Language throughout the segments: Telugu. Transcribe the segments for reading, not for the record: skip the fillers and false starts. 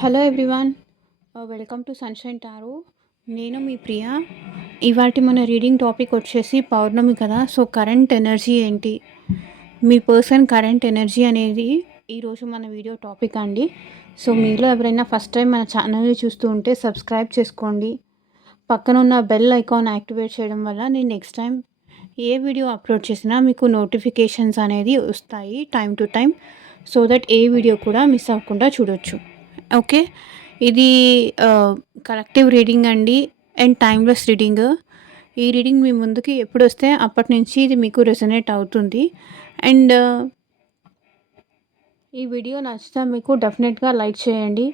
Hello everyone, welcome to sunshine tarot. నేను మీ ప్రియ. ఇవాల్టి మన రీడింగ్ టాపిక్ వచ్చేసి పౌర్ణమి కదా. సో కరెంట్ ఎనర్జీ ఏంటి, మీ పర్సన్ కరెంట్ ఎనర్జీ అనేది ఈరోజు మన వీడియో టాపిక్ అండి. సో మీలో ఎవరైనా ఫస్ట్ టైం మన ఛానల్ని చూస్తూ ఉంటే సబ్స్క్రైబ్ చేసుకోండి. పక్కన ఉన్న బెల్ ఐకాన్ యాక్టివేట్ చేయడం వల్ల నేను నెక్స్ట్ టైం ఏ వీడియో అప్లోడ్ చేసినా మీకు నోటిఫికేషన్స్ అనేది వస్తాయి time to time. So that A video కూడా మిస్ అవ్వకుండా చూడొచ్చు. ఓకే, ఇది కలెక్టివ్ రీడింగ్ అండి అండ్ టైమ్లెస్ రీడింగ్. ఈ రీడింగ్ మీ ముందుకి ఎప్పుడు వస్తే అప్పటి నుంచి ఇది మీకు రెసనేట్ అవుతుంది. అండ్ ఈ వీడియో నచ్చితే మీకు డెఫినెట్గా లైక్ చేయండి.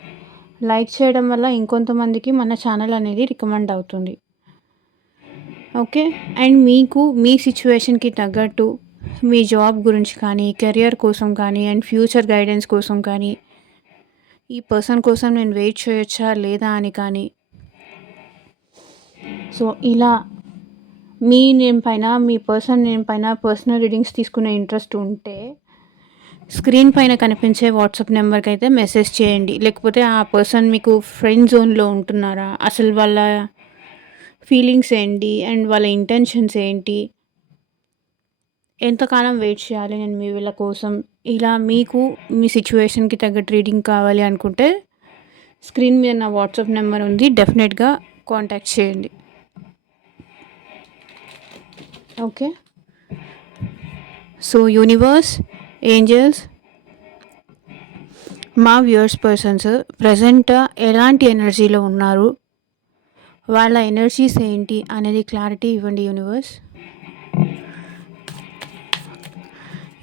లైక్ చేయడం వల్ల ఇంకొంతమందికి మన ఛానల్ అనేది రికమెండ్ అవుతుంది. ఓకే, అండ్ మీకు మీ సిచ్యువేషన్కి తగ్గట్టు మీ జాబ్ గురించి కానీ, కెరియర్ కోసం కానీ, అండ్ ఫ్యూచర్ గైడెన్స్ కోసం కానీ, ఈ పర్సన్ కోసం నేను వెయిట్ చేయొచ్చా లేదా అని కానీ, సో ఇలా మీ నేమ్ పైన, మీ పర్సన్ నేమ్ పైన పర్సనల్ రీడింగ్స్ తీసుకునే ఇంట్రెస్ట్ ఉంటే స్క్రీన్ పైన కనిపించే వాట్సాప్ నెంబర్కి అయితే మెసేజ్ చేయండి. లేకపోతే ఆ పర్సన్ మీకు ఫ్రెండ్ జోన్లో ఉంటున్నారా, అసలు వాళ్ళ ఫీలింగ్స్ ఏంటి అండ్ వాళ్ళ ఇంటెన్షన్స్ ఏంటి, ఎంతకాలం వెయిట్ చేయాలి నేను మీ వీళ్ళ కోసం, ఇలా మీకు మీ సిచ్యువేషన్కి తగ్గట్టు రీడింగ్ కావాలి అనుకుంటే స్క్రీన్ మీద నా వాట్సాప్ నెంబర్ ఉంది, డెఫినెట్గా కాంటాక్ట్ చేయండి. ఓకే, సో యూనివర్స్, ఏంజల్స్, మా వ్యూవర్స్ పర్సన్స్ ప్రజెంట్ ఎలాంటి ఎనర్జీలో ఉన్నారు, వాళ్ళ ఎనర్జీస్ ఏంటి అనేది క్లారిటీ ఇవ్వండి యూనివర్స్.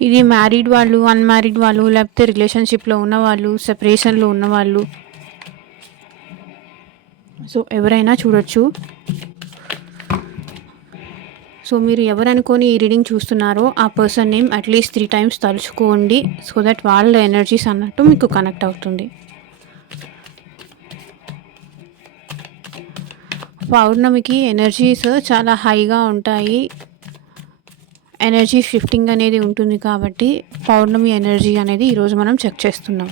ఇది మ్యారీడ్ వాళ్ళు, అన్మ్యారీడ్ వాళ్ళు, లేకపోతే రిలేషన్షిప్లో ఉన్నవాళ్ళు, సెపరేషన్లో ఉన్నవాళ్ళు, సో ఎవరైనా చూడొచ్చు. సో మీరు ఎవరు అనుకొని ఈ రీడింగ్ చూస్తున్నారో ఆ పర్సన్ నేమ్ అట్లీస్ట్ 3 times తలుచుకోండి. సో దట్ వాళ్ళ ఎనర్జీస్ అన్నట్టు మీకు కనెక్ట్ అవుతుంది. పౌర్ణమికి ఎనర్జీస్ చాలా హైగా ఉంటాయి. ఎనర్జీ షిఫ్టింగ్ అనేది ఉంటుంది కాబట్టి పౌర్ణమి ఎనర్జీ అనేది ఈరోజు మనం చెక్ చేస్తున్నాం.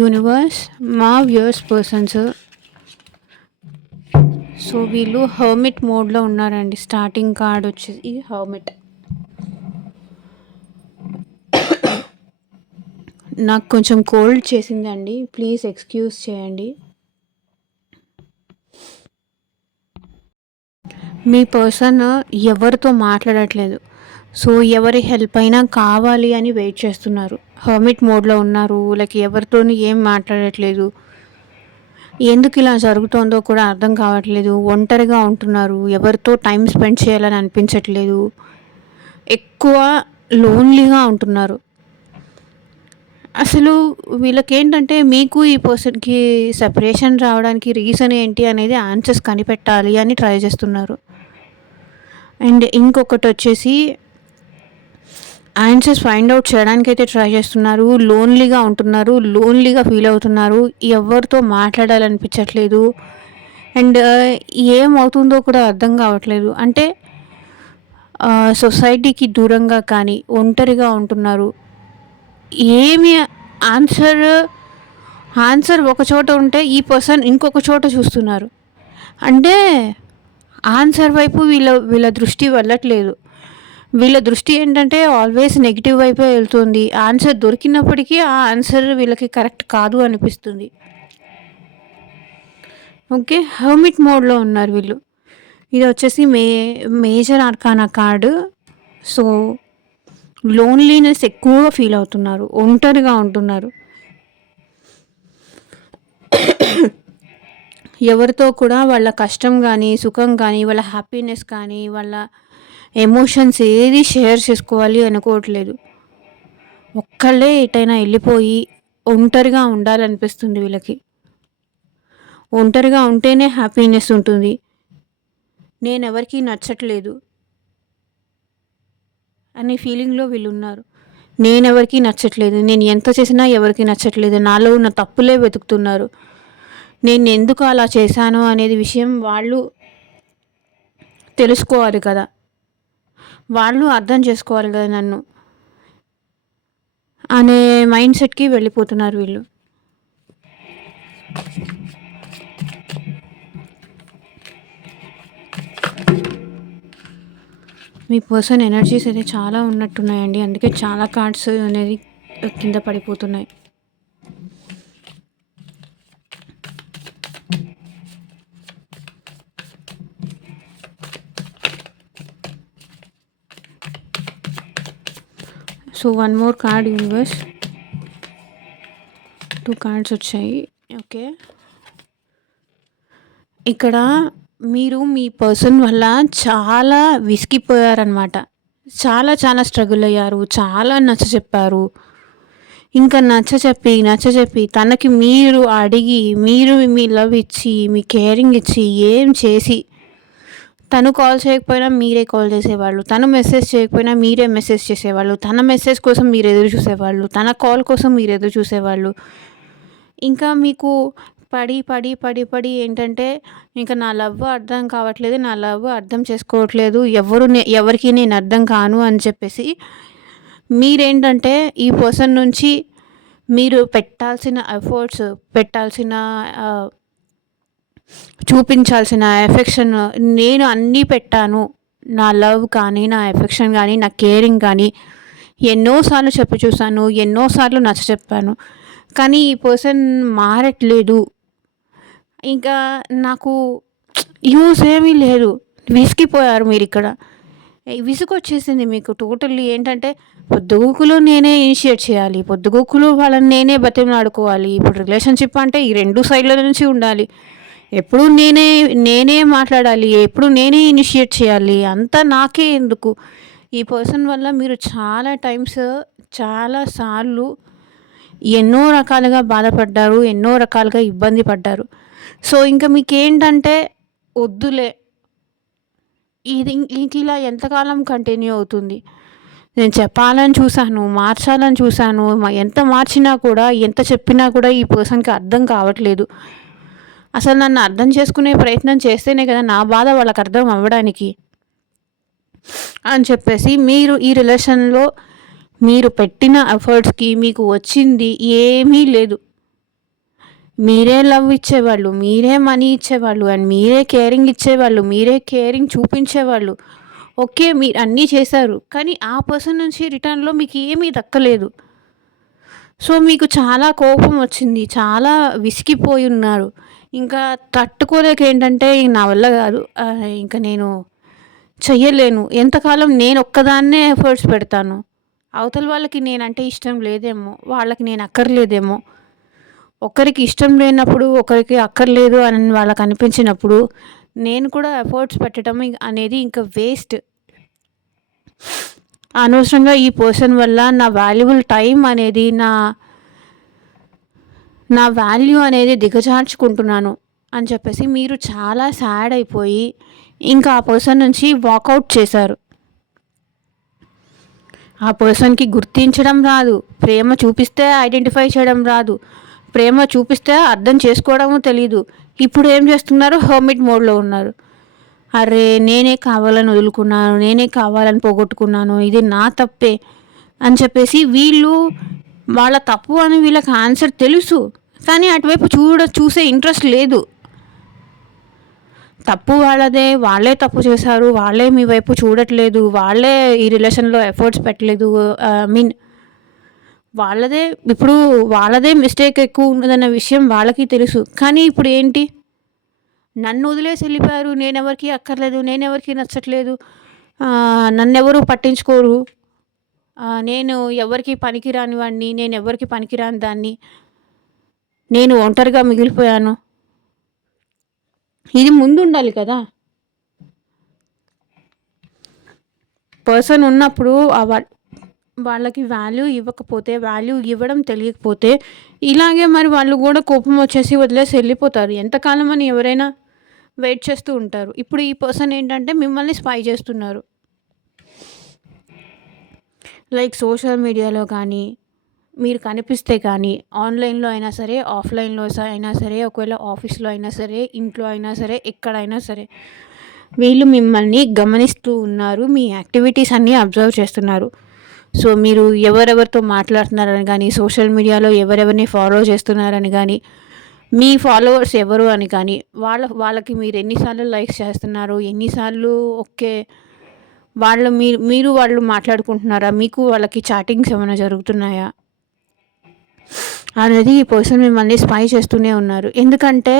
యూనివర్స్, మా వ్యూవర్స్ పర్సన్స్, సో వీళ్ళు హర్మిట్ మోడ్లో ఉన్నారండి. స్టార్టింగ్ కార్డ్ వచ్చేసి హర్మిట్. నాకు కొంచెం కోల్డ్ చేసిందండి, ప్లీజ్ ఎక్స్క్యూజ్ చేయండి. మీ పర్సన్ ఎవరితో మాట్లాడట్లేదు. సో ఎవరి హెల్ప్ అయినా కావాలి అని వెయిట్ చేస్తున్నారు. హర్మిట్ మోడ్లో ఉన్నారు. లైక్ ఎవరితోని ఏం మాట్లాడట్లేదు. ఎందుకు ఇలా జరుగుతుందో కూడా అర్థం కావట్లేదు. ఒంటరిగా ఉంటున్నారు. ఎవరితో టైం స్పెండ్ చేయాలని అనిపించట్లేదు. ఎక్కువ లోన్లీగా ఉంటున్నారు. అసలు వీళ్ళకేంటంటే మీకు ఈ పర్సన్కి సెపరేషన్ రావడానికి రీజన్ ఏంటి అనేది ఆన్సర్స్ కనిపెట్టాలి అని ట్రై చేస్తున్నారు. అండ్ ఇంకొకటి వచ్చేసి ఆన్సర్స్ ఫైండ్ అవుట్ చేయడానికి అయితే ట్రై చేస్తున్నారు. లోన్లీగా ఉంటున్నారు, లోన్లీగా ఫీల్ అవుతున్నారు, ఎవరితో మాట్లాడాలనిపించట్లేదు. అండ్ ఏమవుతుందో కూడా అర్థం కావట్లేదు. అంటే సొసైటీకి దూరంగా కానీ ఒంటరిగా ఉంటున్నారు. ఏమి ఆన్సర్ ఒక చోట ఉంటే ఈ పర్సన్ ఇంకొక చోట చూస్తున్నారు. అంటే ఆన్సర్ వైపు వీళ్ళ దృష్టి వెళ్ళట్లేదు. వీళ్ళ దృష్టి ఏంటంటే ఆల్వేస్ నెగిటివ్ వైపే వెళ్తుంది. ఆన్సర్ దొరికినప్పటికీ ఆ ఆన్సర్ వీళ్ళకి కరెక్ట్ కాదు అనిపిస్తుంది. ఓకే, హర్మిట్ మోడ్లో ఉన్నారు వీళ్ళు. ఇది వచ్చేసి major arcana card. So loneliness ఎక్కువగా ఫీల్ అవుతున్నారు, ఒంటరిగా ఉంటున్నారు. ఎవరితో కూడా వాళ్ళ కష్టం కానీ, సుఖం కానీ, వాళ్ళ హ్యాపీనెస్ కానీ, వాళ్ళ ఎమోషన్స్ ఏది షేర్ చేసుకోవాలి అనుకోవట్లేదు. ఒక్కళ్ళే ఎటైనా వెళ్ళిపోయి ఒంటరిగా ఉండాలనిపిస్తుంది వీళ్ళకి. ఒంటరిగా ఉంటేనే హ్యాపీనెస్ ఉంటుంది. నేను ఎవరికి నచ్చట్లేదు అనే ఫీలింగ్లో వీళ్ళు ఉన్నారు. నేనెవరికీ నచ్చట్లేదు. నేను ఎంత చేసినా ఎవరికీ నచ్చట్లేదు. నాలో ఉన్న తప్పులే వెతుకుతున్నారు. నేను ఎందుకు అలా చేశాను అనేది విషయం వాళ్ళు తెలుసుకోవాలి కదా! వాళ్ళు అర్థం చేసుకోవాలి కదా నన్ను. అనే మైండ్ సెట్‌కి వెళ్ళిపోతున్నారు వీళ్ళు. మీ పర్సన్ ఎనర్జీస్ అయితే చాలా ఉన్నట్టున్నాయండి. అందుకే చాలా కార్డ్స్ అనేది కింద పడిపోతున్నాయి. So one more card universe. 2 cards వచ్చాయి. ఓకే. ఇక్కడ మీరు మీ పర్సన్ వల్ల చాలా విసిగిపోయారనమాట. చాలా స్ట్రగుల్ అయ్యారు. చాలా నచ్చచెప్పారు. ఇంకా నచ్చచెప్పి తనకి మీరు అడిగి, మీరు మీ లవ్ ఇచ్చి, మీ కేరింగ్ ఇచ్చి, ఏం చేసి తను కాల్ చేయకపోయినా మీరే కాల్ చేసేవాళ్ళు. తను మెసేజ్ చేయకపోయినా మీరే మెసేజ్ చేసేవాళ్ళు. తన మెసేజ్ కోసం మీరు ఎదురు చూసేవాళ్ళు. తన కాల్ కోసం మీరు ఎదురు చూసేవాళ్ళు. ఇంకా మీకు పడి ఏంటంటే ఇంకా నా లవ్ అర్థం కావట్లేదు. నా లవ్ అర్థం చేసుకోవట్లేదు. ఎవరికీ నేను అర్థం కాను అని చెప్పేసి మీరేంటంటే ఈ పర్సన్ నుంచి మీరు పెట్టాల్సిన ఎఫర్ట్స్, చూపించాల్సిన ఎఫెక్షన్ నేను అన్నీ పెట్టాను. నా లవ్ కానీ, నా ఎఫెక్షన్ కానీ, నా కేరింగ్ కానీ ఎన్నోసార్లు చెప్పి చూసాను. ఎన్నోసార్లు నచ్చచెప్పాను. కానీ ఈ పర్సన్ మారట్లేదు. ఇంకా నాకు యూజ్ ఏమీ లేదు. విసిగిపోయారు మీరిక్కడ. విసుగొచ్చేసింది మీకు టోటల్లీ. ఏంటంటే పొద్దుగూకులు నేనే ఇనిషియేట్ చేయాలి. పొద్దుగూకులు వాళ్ళని నేనే బతిమలాడుకోవాలి. ఇప్పుడు రిలేషన్‌షిప్ అంటే ఈ 2 సైడ్‌ల నుంచి ఉండాలి. ఎప్పుడు నేనే మాట్లాడాలి. ఎప్పుడు నేనే ఇనిషియేట్ చేయాలి. అంతా నాకే ఎందుకు? ఈ పర్సన్ వల్ల మీరు చాలా సార్లు ఎన్నో రకాలుగా బాధపడ్డారు. ఎన్నో రకాలుగా ఇబ్బంది పడ్డారు. సో, ఇంక మీకేంటంటే వద్దులే. ఇంక ఇలా ఎంతకాలం కంటిన్యూ అవుతుంది? నేను చెప్పాలని చూసాను. మార్చాలని చూసాను. ఎంత మార్చినా కూడా, ఎంత చెప్పినా కూడా ఈ పర్సన్‌కి అర్థం కావట్లేదు. అసలు నన్ను అర్థం చేసుకునే ప్రయత్నం చేస్తేనే కదా నా బాధ వాళ్ళకి అర్థం అవ్వడానికి అని చెప్పేసి మీరు ఈ రిలేషన్‌లో మీరు పెట్టిన ఎఫర్ట్స్‌కి మీకు వచ్చింది ఏమీ లేదు. మీరే లవ్ ఇచ్చేవాళ్ళు. మీరే మనీ ఇచ్చేవాళ్ళు. అండ్ మీరే కేరింగ్ ఇచ్చేవాళ్ళు. మీరే కేరింగ్ చూపించేవాళ్ళు. ఓకే. మీరు అన్నీ చేశారు. కానీ ఆ పర్సన్ నుంచి రిటర్న్‌లో మీకు ఏమీ దక్కలేదు. సో, మీకు చాలా కోపం వచ్చింది. చాలా విసిగిపోయి ఉన్నారు. ఇంకా తట్టుకోలేక ఏంటంటే నా వల్ల కాదు. ఇంక నేను చెయ్యలేను. ఎంతకాలం నేనొక్కదాన్నే ఎఫర్ట్స్ పెడతాను. అవతల వాళ్ళకి నేనంటే ఇష్టం లేదేమో. వాళ్ళకి నేను అక్కర్లేదేమో. ఒకరికి ఇష్టం లేనప్పుడు, ఒకరికి అక్కర్లేదు అని వాళ్ళకి అనిపించినప్పుడు నేను కూడా ఎఫర్ట్స్ పెట్టడం అనేది ఇంకా వేస్ట్. అనవసరంగా ఈ పర్సన్ వల్ల నా వాల్యుబుల్ టైం అనేది, నా వాల్యూ అనేది దిగజార్చుకుంటున్నాను అని చెప్పేసి మీరు చాలా సాడ్ అయిపోయి ఇంకా ఆ పర్సన్ నుంచి వాకౌట్ చేశారు. ఆ పర్సన్‌కి గుర్తించడం రాదు. ప్రేమ చూపిస్తే ఐడెంటిఫై చేయడం రాదు. ప్రేమ చూపిస్తే అర్థం చేసుకోవడము తెలీదు. ఇప్పుడు ఏం చేస్తున్నారు? హర్మిట్ మోడ్‌లో ఉన్నారు. అరే! నేనే కావాలని వదులుకున్నాను. నేనే కావాలని పోగొట్టుకున్నాను. ఇది నా తప్పే అని చెప్పేసి వాళ్ళ తప్పు అని వీళ్ళకి ఆన్సర్ తెలుసు. కానీ అటువైపు చూసే ఇంట్రెస్ట్ లేదు. తప్పు వాళ్ళదే. వాళ్ళే తప్పు చేశారు. వాళ్ళే మీ వైపు చూడట్లేదు. వాళ్ళే ఈ రిలేషన్‌లో ఎఫర్ట్స్ పెట్టలేదు. వాళ్ళదే మిస్టేక్ ఎక్కువ ఉన్నదన్న విషయం వాళ్ళకి తెలుసు. కానీ ఇప్పుడు ఏంటి? నన్ను వదిలేసి వెళ్ళిపోయారు. నేనెవరికీ అక్కర్లేదు. నేనెవరికీ నచ్చట్లేదు. నన్నెవరు పట్టించుకోరు. నేను ఎవరికీ పనికిరాని వాడిని. నేనెవరికీ పనికిరాని దాన్ని. నేను ఒంటరిగా మిగిలిపోయాను. ఇది ముందుండాలి కదా! పర్సన్ ఉన్నప్పుడు వాళ్ళకి వాల్యూ ఇవ్వకపోతే, వాల్యూ ఇవ్వడం తెలియకపోతే ఇలాగే మరి వాళ్ళు కూడా కోపం వచ్చేసి వదిలేసి వెళ్ళిపోతారు. ఎంతకాలం అని ఎవరైనా వెయిట్ చేస్తూ ఉంటారు. ఇప్పుడు ఈ పర్సన్ ఏంటంటే మిమ్మల్ని స్పై చేస్తున్నారు. లైక్ సోషల్ మీడియాలో కానీ, మీరు కనిపిస్తే కానీ, ఆన్‌లైన్‌లో అయినా సరే, ఆఫ్‌లైన్‌లో అయినా సరే, ఒకవేళ ఆఫీస్‌లో అయినా సరే, ఇంట్లో అయినా సరే, ఎక్కడైనా సరే, వీళ్ళు మిమ్మల్ని గమనిస్తూ ఉన్నారు. మీ యాక్టివిటీస్ అన్నీ అబ్జర్వ్ చేస్తున్నారు. సో, మీరు ఎవరెవరితో మాట్లాడుతున్నారని గానీ, సోషల్ మీడియాలో ఎవరెవరిని ఫాలో చేస్తున్నారని గానీ, మీ ఫాలోవర్స్ ఎవరు అని కానీ, వాళ్ళకి మీరు ఎన్ని సార్లు లైక్స్ చేస్తున్నారు, ఎన్ని సార్లు ఓకే. వాళ్ళు మాట్లాడుకుంటున్నారా? మీకు వాళ్ళకి చాటింగ్స్ ఏమైనా జరుగుతున్నాయా? అనేది ఈ పర్సన్ మిమ్మల్ని స్పై చేస్తూనే ఉన్నారు. ఎందుకంటే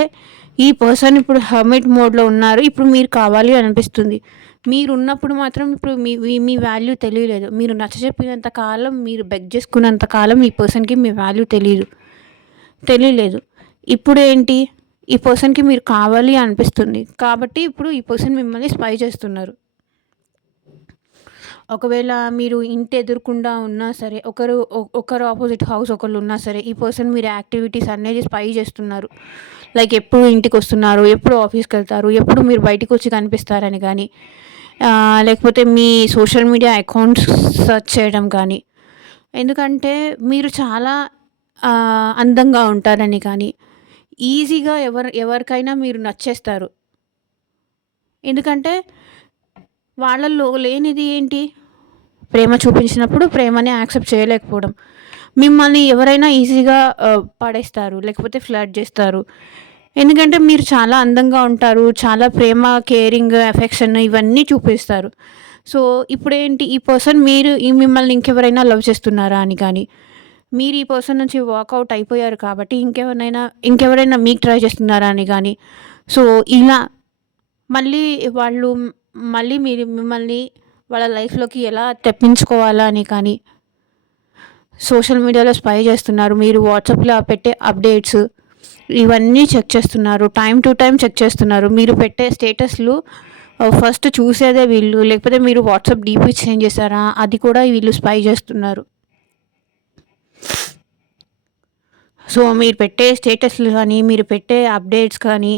ఈ పర్సన్ ఇప్పుడు హర్మిట్ మోడ్‌లో ఉన్నారు. ఇప్పుడు మీరు కావాలి అనిపిస్తుంది. మీరున్నప్పుడు మాత్రం ఇప్పుడు మీ వాల్యూ తెలియలేదు. మీరు నచ్చచెప్పినంత కాలం, మీరు బెగ్ చేసుకున్నంత కాలం ఈ పర్సన్‌కి మీ వాల్యూ తెలియలేదు. ఇప్పుడేంటి? ఈ పర్సన్‌కి మీరు కావాలి అనిపిస్తుంది. కాబట్టి ఇప్పుడు ఈ పర్సన్ మిమ్మల్ని స్పై చేస్తున్నారు. ఒకవేళ మీరు ఇంటి ఎదురుగుండా ఉన్నా సరే, ఒకరు ఆపోజిట్ హౌస్ ఒకళ్ళున్నా సరే, ఈ పర్సన్ మీరు యాక్టివిటీస్ అనేది స్పై చేస్తున్నారు. లైక్ ఎప్పుడు ఇంటికొస్తున్నారు, ఎప్పుడు ఆఫీస్‌కెళ్తారు, ఎప్పుడు మీరు బయటికొచ్చి కనిపిస్తారని గానీ, లేకపోతే మీ సోషల్ మీడియా అకౌంట్స్ సెర్చ్ చేయడం కానీ, ఎందుకంటే మీరు చాలా అందంగా ఉంటారని కానీ, ఈజీగా ఎవరికైనా మీరు నచ్చేస్తారు. ఎందుకంటే వాళ్ళల్లో లేనిది ఏంటి? ప్రేమ చూపించినప్పుడు ప్రేమని యాక్సెప్ట్ చేయలేకపోవడం. మిమ్మల్ని ఎవరైనా ఈజీగా పడేస్తారు. లేకపోతే ఫ్లర్ట్ చేస్తారు. ఎందుకంటే మీరు చాలా అందంగా ఉంటారు. చాలా ప్రేమ, కేరింగ్, ఎఫెక్షన్ ఇవన్నీ చూపిస్తారు. సో, ఇప్పుడేంటి ఈ పర్సన్ మిమ్మల్ని ఇంకెవరైనా లవ్ చేస్తున్నారా అని కానీ, మీరు ఈ పర్సన్ నుంచి వాకౌట్ అయిపోయారు కాబట్టి ఇంకెవరైనా మీకు ట్రై చేస్తున్నారా అని గానీ, సో, ఇలా మళ్ళీ వాళ్ళు మిమ్మల్ని వాళ్ళ లైఫ్‌లోకి ఎలా తెప్పించుకోవాలా అని కానీ, సోషల్ మీడియాలో స్పై చేస్తున్నారు. మీరు వాట్సాప్‌లో పెట్టే అప్డేట్స్ ఇవన్నీ చెక్ చేస్తున్నారు. టైమ్ టు టైమ్ చెక్ చేస్తున్నారు. మీరు పెట్టే స్టేటస్‌లు ఫస్ట్ చూసేదే వీళ్ళు. లేకపోతే మీరు వాట్సాప్ డీపీ చేంజ్ చేశారా? అది కూడా వీళ్ళు స్పై చేస్తున్నారు. సో, మీరు పెట్టే స్టేటస్‌లు కానీ, మీరు పెట్టే అప్డేట్స్ కానీ,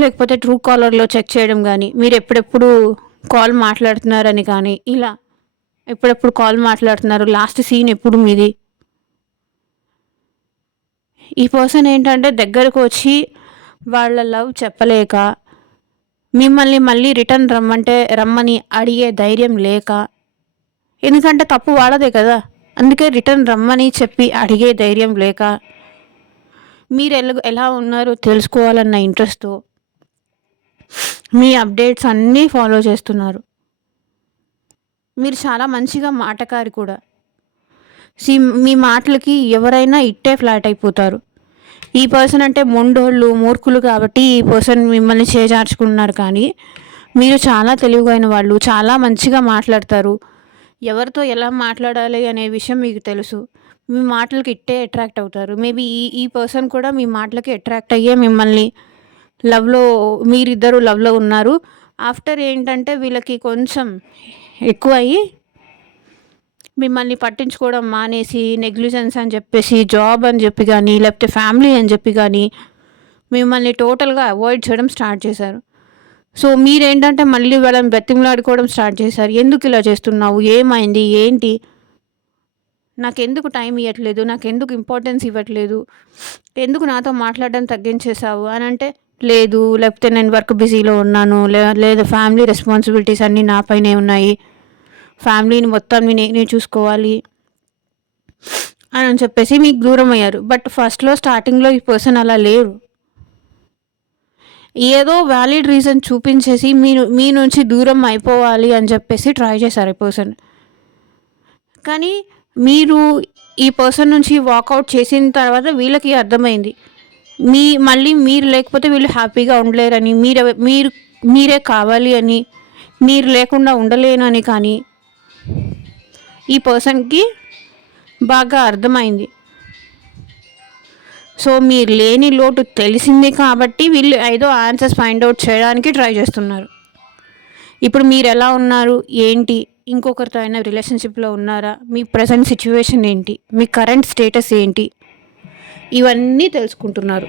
లేకపోతే ట్రూ కాలర్‌లో చెక్ చేయడం గానీ, మీరు ఎప్పుడెప్పుడు కాల్ మాట్లాడుతున్నారని కానీ, ఇలా ఎప్పుడెప్పుడు కాల్ మాట్లాడుతున్నారు, లాస్ట్ సీన్ ఎప్పుడు మీది? ఈ పర్సన్ ఏంటంటే దగ్గరకొచ్చి వాళ్ళ లవ్ చెప్పలేక, మిమ్మల్ని మళ్ళీ రిటర్న్ రమ్మని అడిగే ధైర్యం లేక, ఎందుకంటే తప్పు వాళ్ళదే కదా! అందుకే రిటర్న్ రమ్మని చెప్పి అడిగే ధైర్యం లేక, మీరు ఎలా ఉన్నారో తెలుసుకోవాలన్న ఇంట్రెస్ట్‌తో మీ అప్డేట్స్ అన్నీ ఫాలో చేస్తున్నారు. మీరు చాలా మంచిగా మాటకారి కూడా. మీ మాటలకి ఎవరైనా ఇట్టే ఫ్లాట్ అయిపోతారు. ఈ పర్సన్ అంటే మొండోళ్ళు, మూర్ఖులు కాబట్టి ఈ పర్సన్ మిమ్మల్ని చేజార్చుకున్నారు కానీ, మీరు చాలా తెలివైన వాళ్ళు, చాలా మంచిగా మాట్లాడతారు. ఎవరితో ఎలా మాట్లాడాలి అనే విషయం మీకు తెలుసు. మీ మాటలకి ఇట్టే అట్రాక్ట్ అవుతారు. మేబీ ఈ పర్సన్ కూడా మీ మాటలకి అట్రాక్ట్ అయ్యే మిమ్మల్ని లవ్‌లో మీరిద్దరూ లవ్‌లో ఉన్నారు. ఆఫ్టర్ ఏంటంటే వీళ్ళకి కొంచెం ఎక్కువయ్యి మిమ్మల్ని పట్టించుకోవడం మానేసి నెగ్లిజెన్స్ అని చెప్పేసి, జాబ్ అని చెప్పి గానీ, లేకపోతే ఫ్యామిలీ అని చెప్పి గానీ, మిమ్మల్ని టోటల్‌గా అవాయిడ్ చేయడం స్టార్ట్ చేశారు. సో, మీరేంటంటే మళ్ళీ వాళ్ళని బతిమలాడుకోవడం స్టార్ట్ చేశారు. ఎందుకిలా చేస్తున్నావు? ఏమైంది? ఏంటి? నాకెందుకు టైం ఇయ్యట్లేదు? నాకెందుకు ఇంపార్టెన్స్ ఇవ్వట్లేదు? ఎందుకు నాతో మాట్లాడడం తగ్గించేశావు? అనంటే, లేదు, లేకపోతే నేను వర్క్ బిజీలో ఉన్నాను. లేదు ఫ్యామిలీ రెస్పాన్సిబిలిటీస్ అన్నీ నా పైనే ఉన్నాయి. ఫ్యామిలీని మొత్తాన్ని నేనే చూసుకోవాలి అని చెప్పేసి మీకు దూరం అయ్యారు. బట్ స్టార్టింగ్‌లో ఈ పర్సన్ అలా లేరు. ఏదో వ్యాలిడ్ రీజన్ చూపించేసి మీ నుంచి దూరం అయిపోవాలి అని చెప్పేసి ట్రై చేశారు ఈ పర్సన్. కానీ మీరు ఈ పర్సన్ నుంచి వాకౌట్ చేసిన తర్వాత వీళ్ళకి అర్థమైంది. మళ్ళీ మీరు లేకపోతే వీళ్ళు హ్యాపీగా ఉండలేరని, మీరే కావాలి అని, మీరు లేకుండా ఉండలేను అని కానీ ఈ పర్సన్‌కి బాగా అర్థమైంది. సో, మీరు లేని లోటు తెలిసింది కాబట్టి వీళ్ళు ఏదో ఆన్సర్స్ ఫైండ్ ఔట్ చేయడానికి ట్రై చేస్తున్నారు. ఇప్పుడు మీరెలా ఉన్నారు? ఏంటి? ఇంకొకరితో అయినా రిలేషన్‌షిప్‌లో ఉన్నారా? మీ ప్రెజెంట్ సిట్యుయేషన్ ఏంటి? మీ కరెంట్ స్టేటస్ ఏంటి? ఇవన్నీ తెలుసుకుంటున్నారు.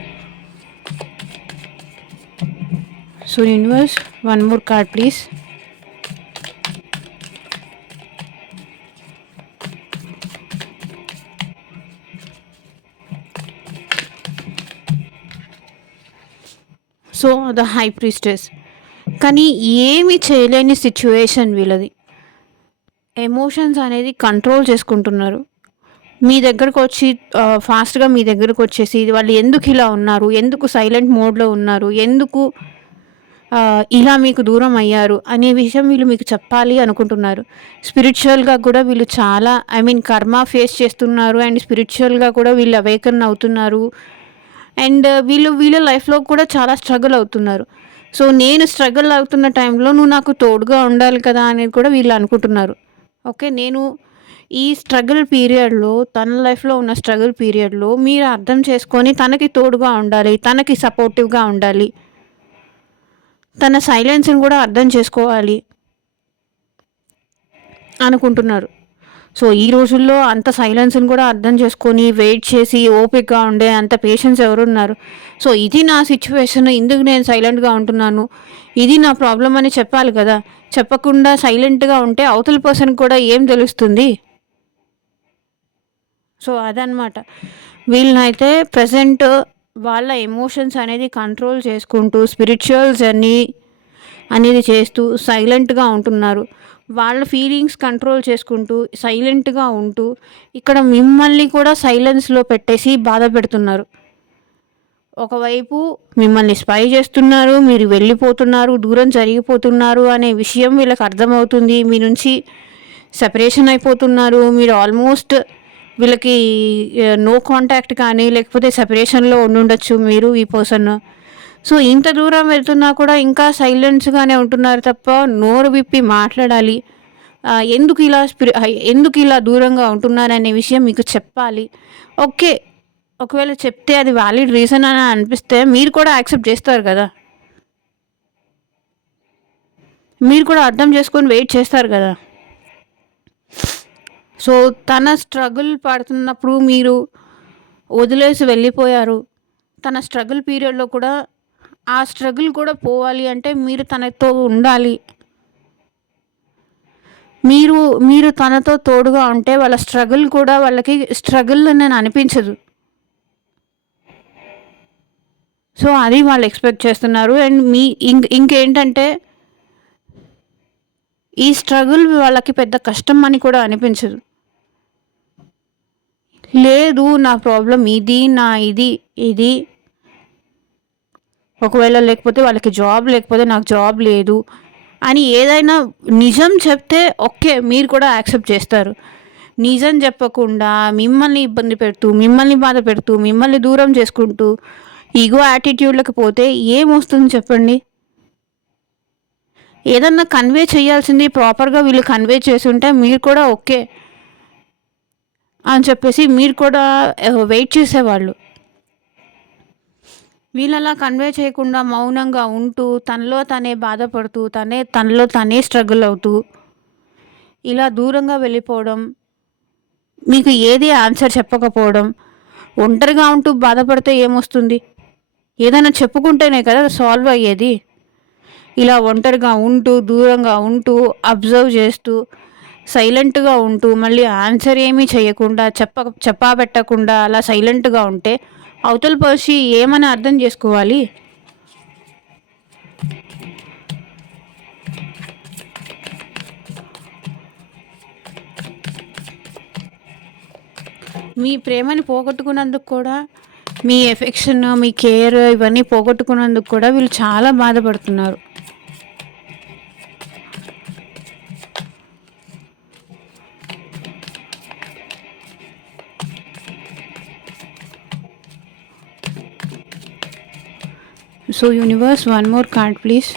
So, universe, one more card please. So the high priestess. కానీ ఏమి చేయలేని సిచ్యువేషన్ వీళ్ళది. ఎమోషన్స్ అనేది కంట్రోల్ చేసుకుంటున్నారు. మీ దగ్గరకు వచ్చి ఫాస్ట్గా మీ దగ్గరకు వచ్చేసి వాళ్ళు ఎందుకు ఇలా ఉన్నారు, ఎందుకు సైలెంట్ మోడ్లో ఉన్నారు, ఎందుకు ఇలా మీకు దూరం అయ్యారు అనే విషయం వీళ్ళు మీకు చెప్పాలి అనుకుంటున్నారు. స్పిరిచువల్గా కూడా వీళ్ళు చాలా కర్మ ఫేస్ చేస్తున్నారు. అండ్ స్పిరిచువల్గా కూడా వీళ్ళు అవేకన్ అవుతున్నారు. అండ్ వీళ్ళ లైఫ్లో కూడా చాలా స్ట్రగుల్ అవుతున్నారు. సో నేను స్ట్రగుల్ అవుతున్న టైంలో నువ్వు నాకు తోడుగా ఉండాలి కదా అనేది కూడా వీళ్ళు అనుకుంటున్నారు. ఓకే, నేను ఈ స్ట్రగుల్ పీరియడ్లో, తన లైఫ్లో ఉన్న స్ట్రగుల్ పీరియడ్లో మీరు అర్థం చేసుకొని తనకి తోడుగా ఉండాలి, తనకి సపోర్టివ్గా ఉండాలి, తన సైలెన్స్ని కూడా అర్థం చేసుకోవాలి అనుకుంటున్నారు. సో ఈ రోజుల్లో అంత సైలెన్స్ని కూడా అర్థం చేసుకొని వెయిట్ చేసి ఓపికగా ఉండే అంత పేషెన్స్ ఎవరున్నారు? సో ఇది నా సిచ్యువేషన్, ఇందుకు నేను సైలెంట్గా ఉంటున్నాను, ఇది నా ప్రాబ్లం అని చెప్పాలి కదా. చెప్పకుండా సైలెంట్గా ఉంటే అవతల పర్సన్ కూడా ఏం తెలుస్తుంది? సో అదనమాట. వీళ్ళనైతే ప్రజెంట్ వాళ్ళ ఎమోషన్స్ అనేది కంట్రోల్ చేసుకుంటూ స్పిరిచువల్ జర్నీ అనేది చేస్తూ సైలెంట్గా ఉంటున్నారు. వాళ్ళ ఫీలింగ్స్ కంట్రోల్ చేసుకుంటూ సైలెంట్గా ఉంటూ ఇక్కడ మిమ్మల్ని కూడా సైలెన్స్లో పెట్టేసి బాధ పెడుతున్నారు. ఒకవైపు మిమ్మల్ని స్పై చేస్తున్నారు, మీరు వెళ్ళిపోతున్నారు, దూరం జరిగిపోతున్నారు అనే విషయం వీళ్ళకి అర్థమవుతుంది. మీ నుంచి సెపరేషన్ అయిపోతున్నారు. మీరు ఆల్మోస్ట్ వీళ్ళకి నో కాంటాక్ట్ కానీ లేకపోతే సెపరేషన్లో ఉండుండొచ్చు మీరు ఈ పర్సన్. సో ఇంత దూరం వెళ్తున్నా కూడా ఇంకా సైలెన్స్గానే ఉంటున్నారు తప్ప నోరు విప్పి మాట్లాడాలి, ఎందుకు ఇలా దూరంగా ఉంటున్నారనే విషయం మీకు చెప్పాలి. ఓకే, ఒకవేళ చెప్తే అది వ్యాలిడ్ రీజన్ అని అనిపిస్తే మీరు కూడా యాక్సెప్ట్ చేస్తారు కదా, మీరు కూడా అర్థం చేసుకొని వెయిట్ చేస్తారు కదా. సో తన స్ట్రగుల్ పడుతున్నప్పుడు మీరు వదిలేసి వెళ్ళిపోయారు. తన స్ట్రగుల్ పీరియడ్లో కూడా ఆ స్ట్రగుల్ కూడా పోవాలి అంటే మీరు తనతో ఉండాలి. మీరు తనతో తోడుగా ఉంటే వాళ్ళ స్ట్రగుల్ కూడా వాళ్ళకి స్ట్రగుల్ అని అనిపించదు. సో అది వాళ్ళు ఎక్స్పెక్ట్ చేస్తున్నారు. అండ్ ఇంకేంటంటే ఈ స్ట్రగుల్ వాళ్ళకి పెద్ద కష్టం అని కూడా అనిపించదు. లేదు నా ప్రాబ్లం ఇది, నా ఇది ఒకవేళ లేకపోతే వాళ్ళకి జాబ్ లేకపోతే నాకు జాబ్ లేదు అని ఏదైనా నిజం చెప్తే ఓకే, మీరు కూడా యాక్సెప్ట్ చేస్తారు. నిజం చెప్పకుండా మిమ్మల్ని ఇబ్బంది పెడుతూ, మిమ్మల్ని బాధ పెడుతూ, మిమ్మల్ని దూరం చేసుకుంటూ ఈగో యాటిట్యూడ్లకు పోతే ఏమొస్తుంది చెప్పండి? ఏదన్నా కన్వే చేయాల్సింది ప్రాపర్గా వీళ్ళు కన్వే చేసి ఉంటే మీరు కూడా ఓకే అని చెప్పేసి మీరు కూడా వెయిట్ చేసేవాళ్ళు. వీళ్ళలా కన్వే చేయకుండా మౌనంగా ఉంటూ తనలో తనే బాధపడుతూ తనలో తనే స్ట్రగుల్ అవుతూ ఇలా దూరంగా వెళ్ళిపోవడం, మీకు ఏది ఆన్సర్ చెప్పకపోవడం, ఒంటరిగా ఉంటూ బాధపడితే ఏమొస్తుంది? ఏదైనా చెప్పుకుంటేనే కదా సాల్వ్ అయ్యేది. ఇలా ఒంటరిగా ఉంటూ దూరంగా ఉంటూ అబ్జర్వ్ చేస్తూ సైలెంట్గా ఉంటూ మళ్ళీ ఆన్సర్ ఏమీ చేయకుండా చెప్పాబెట్టకుండా అలా సైలెంట్గా ఉంటే అవతల పర్సన్ ఏమని అర్థం చేసుకోవాలి? మీ ప్రేమని పోగొట్టుకున్నందుకు కూడా, మీ ఎఫెక్షన్, మీ కేర్ ఇవన్నీ పోగొట్టుకున్నందుకు కూడా వీళ్ళు చాలా బాధపడుతున్నారు. So universe, one more card please.